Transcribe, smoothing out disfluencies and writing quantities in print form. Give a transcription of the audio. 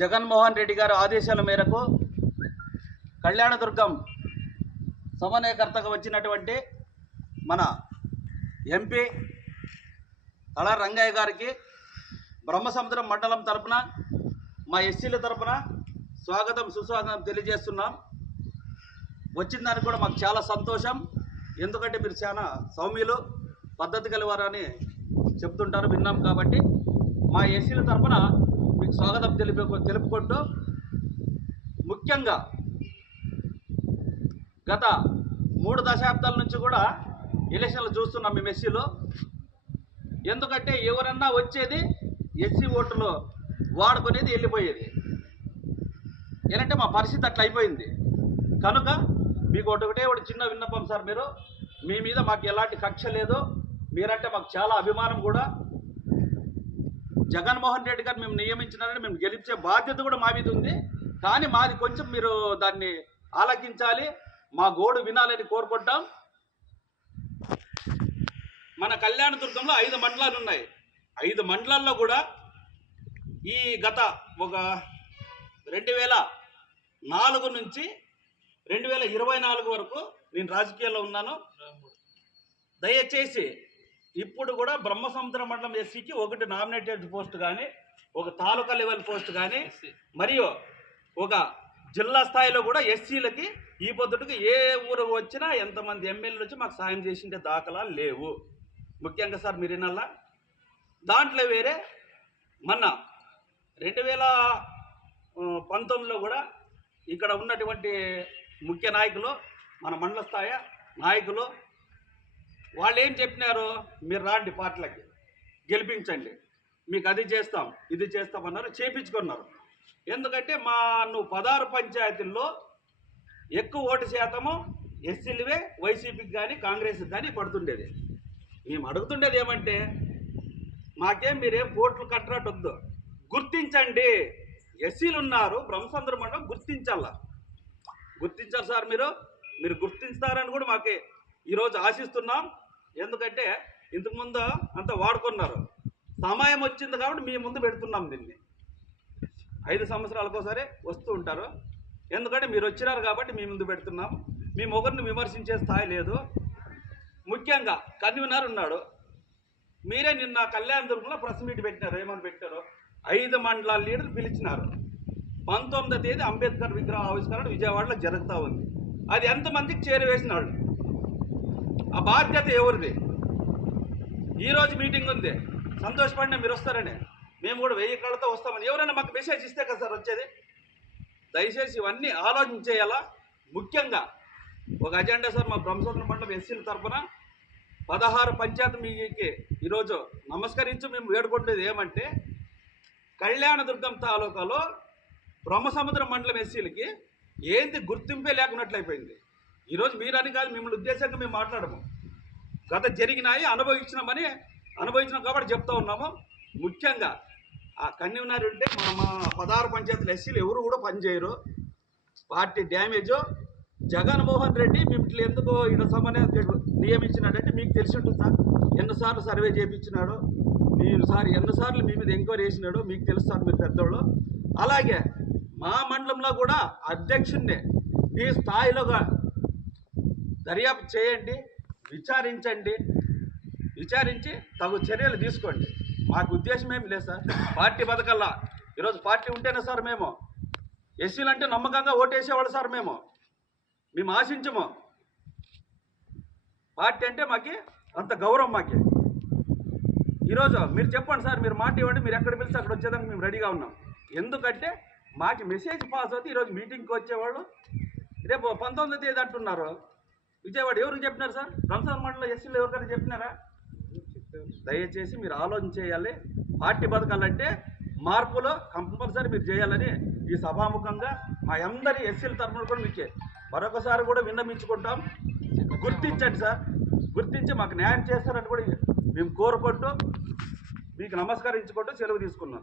జగన్మోహన్ రెడ్డి గారి ఆదేశాల మేరకు కళ్యాణదుర్గం సమన్వయకర్తగా వచ్చినటువంటి మన ఎంపీ తళ రంగయ్య గారికి బ్రహ్మసముద్రం మండలం తరపున మా ఎస్సీల తరపున స్వాగతం సుస్వాగతం తెలియజేస్తున్నాం. వచ్చిన దానికి కూడా మాకు చాలా సంతోషం. ఎందుకంటే మీరు చాలా సౌమ్యులు, పద్ధతి కలివారని చెప్తుంటారు, విన్నాం. కాబట్టి మా ఎస్సీల తరపున మీకు స్వాగతం తెలుపుకుంటూ, ముఖ్యంగా గత 3 దశాబ్దాల నుంచి కూడా ఎలక్షన్లు చూస్తున్నాం మేము ఎస్సీలో. ఎందుకంటే ఎవరన్నా వచ్చేది ఎస్సీ ఓటులో వాడుకునేది వెళ్ళిపోయేది. ఏంటంటే మా పరిస్థితి అట్లా అయిపోయింది. కనుక మీకు ఒకటే చిన్న విన్నపం సార్, మీ మీద మాకు ఎలాంటి కక్ష లేదు, మీరంటే మాకు చాలా అభిమానం కూడా. జగన్మోహన్ రెడ్డి గారు మేము నియమించినారని మేము గెలిచే బాధ్యత కూడా మా మీద ఉంది. కానీ మాది కొంచెం మీరు దాన్ని ఆలకించాలి, మా గోడు వినాలని కోరుకుంటాం. మన కళ్యాణదుర్గంలో 5 మండలాలు ఉన్నాయి. 5 మండలాల్లో కూడా ఈ గత ఒక 2004 నుంచి 2024 వరకు నేను రాజకీయాల్లో ఉన్నాను. దయచేసి ఇప్పుడు కూడా బ్రహ్మసముద్ర మండలం ఎస్సీకి 1 నామినేటెడ్ పోస్ట్ కానీ, ఒక తాలూకా లెవెల్ పోస్ట్ కానీ, మరియు ఒక జిల్లా స్థాయిలో కూడా ఎస్సీలకి ఈ పొద్దుటికి ఏ ఊరు వచ్చినా ఎంతమంది ఎమ్మెల్యేలు వచ్చి మాకు సాయం చేసిండే దాఖలాలు లేవు. ముఖ్యంగా సార్ మీరు వినాలా, దాంట్లో వేరే మొన్న 2019లో కూడా ఇక్కడ ఉన్నటువంటి ముఖ్య నాయకులు, మన మండల స్థాయి నాయకులు, వాళ్ళు ఏం చెప్పినారు, మీరు రాండి పార్టీలకి గెలిపించండి, మీకు అది చేస్తాం ఇది చేస్తామన్నారు, చేయించుకున్నారు. ఎందుకంటే నువ్వు 16 పంచాయతీల్లో ఎక్కువ ఓటు శాతము ఎస్సీలవే వైసీపీకి కానీ కాంగ్రెస్కి కానీ పడుతుండేది. మేము అడుగుతుండేది ఏమంటే, మాకేం మీరేం కోట్లు కట్టరాటు వద్దు, గుర్తించండి, ఎస్సీలు ఉన్నారు బ్రహ్మసముద్రం మండలం, గుర్తించాలి సార్. మీరు గుర్తిస్తారని కూడా మాకు ఈరోజు ఆశిస్తున్నాం. ఎందుకంటే ఇంతకుముందు అంతా వాడుకున్నారు, సమయం వచ్చింది కాబట్టి మీ ముందు పెడుతున్నాం దీన్ని. 5 సంవత్సరాలకోసారి వస్తూ ఉంటారు. ఎందుకంటే మీరు వచ్చినారు కాబట్టి మీ ముందు పెడుతున్నాం. మేము ఒకరిని విమర్శించే స్థాయి లేదు. ముఖ్యంగా కన్వీనర్ ఉన్నాడు, మీరే నిన్న కళ్యాణదుర్గంలో ప్రెస్ మీట్ పెట్టినారు. ఏమని పెట్టారు, 5 మండలాల లీడర్లు పిలిచినారు. 19వ తేదీ అంబేద్కర్ విగ్రహ ఆవిష్కరణ విజయవాడలో జరుగుతూ ఉంది. అది ఎంతమందికి చేరవేసినాడు, ఆ బాధ్యత ఎవరిది? ఈరోజు మీటింగ్ ఉంది, సంతోషపడినా మీరు వస్తారని, మేము కూడా 1000 కళ్ళతో వస్తామని ఎవరైనా మాకు మెసేజ్ ఇస్తే కదా సార్ వచ్చేది. దయచేసి ఇవన్నీ ఆలోచన చేయాలా. ముఖ్యంగా ఒక అజెండా సార్, మా బ్రహ్మసముద్రం మండలం ఎస్సీల తరఫున 16 పంచాయతీ మీకు ఈరోజు నమస్కరించి మేము వేడుకుంటున్నది ఏమంటే, కళ్యాణదుర్గం తాలూకాలో బ్రహ్మసముద్రం మండలం ఎస్సీలకి ఏంది గుర్తింపే లేకున్నట్లయిపోయింది. ఈరోజు మీరని కాదు, మిమ్మల్ని ఉద్దేశంగా మేము మాట్లాడము, గత జరిగినాయి అనుభవించినాం కాబట్టి చెప్తా ఉన్నాము. ముఖ్యంగా ఆ కన్వీనర్ ఉంటే మా 16 పంచాయతీల ఎస్సీలు ఎవరు కూడా పనిచేయరు. Party damage. జగన్మోహన్ రెడ్డి మిమ్మల్ని ఎందుకు ఈయన నియమించినాడంటే మీకు తెలిసి ఉంటుంది సార్. ఎన్నిసార్లు సర్వే చేయించినాడో, ఎన్నిసార్లు మీ మీద ఎంక్వైరీ చేసినాడో మీకు తెలుస్తారు, మీరు పెద్దోళ్ళు. అలాగే మా మండలంలో కూడా అధ్యక్షుడిని మీ స్థాయిలో దర్యాప్తు చేయండి, విచారించి తగు చర్యలు తీసుకోండి. మాకు ఉద్దేశం ఏమి లేదు సార్, పార్టీ బతకల్లా. ఈరోజు పార్టీ ఉంటేనే సార్ మేము ఎస్సీలు అంటే నమ్మకంగా ఓటేసేవాళ్ళు సార్. మేము ఆశించము, పార్టీ అంటే మాకి అంత గౌరవం. మాకి ఈరోజు మీరు చెప్పండి సార్, మీరు మాట ఇవ్వండి, మీరు ఎక్కడ పిలిస్తే అక్కడ వచ్చేదానికి మేము రెడీగా ఉన్నాం. ఎందుకంటే మాకు మెసేజ్ పాస్ అవుతుంది. ఈరోజు మీటింగ్కి వచ్చేవాళ్ళు రేపు 19వ తేదీ అంటున్నారు విజయవాడ. ఎవరికి చెప్పినారు సార్? బ్రహ్మసముద్రం మండలం ఎస్సీలు ఎవరికైనా చెప్పినారా? దయచేసి మీరు ఆలోచన చేయాలి. పార్టీ బతకాలంటే మార్పులు కంపల్సరీ మీరు చేయాలని ఈ సభాముఖంగా మా అందరి ఎస్సీల తరఫున కూడా మీకు మరొకసారి కూడా విన్నమించుకుంటాం. గుర్తించండి సార్, గుర్తించి మాకు న్యాయం చేస్తారని కూడా మేము కోరుకుంటూ మీకు నమస్కరించుకుంటూ సెలవు తీసుకున్నాం.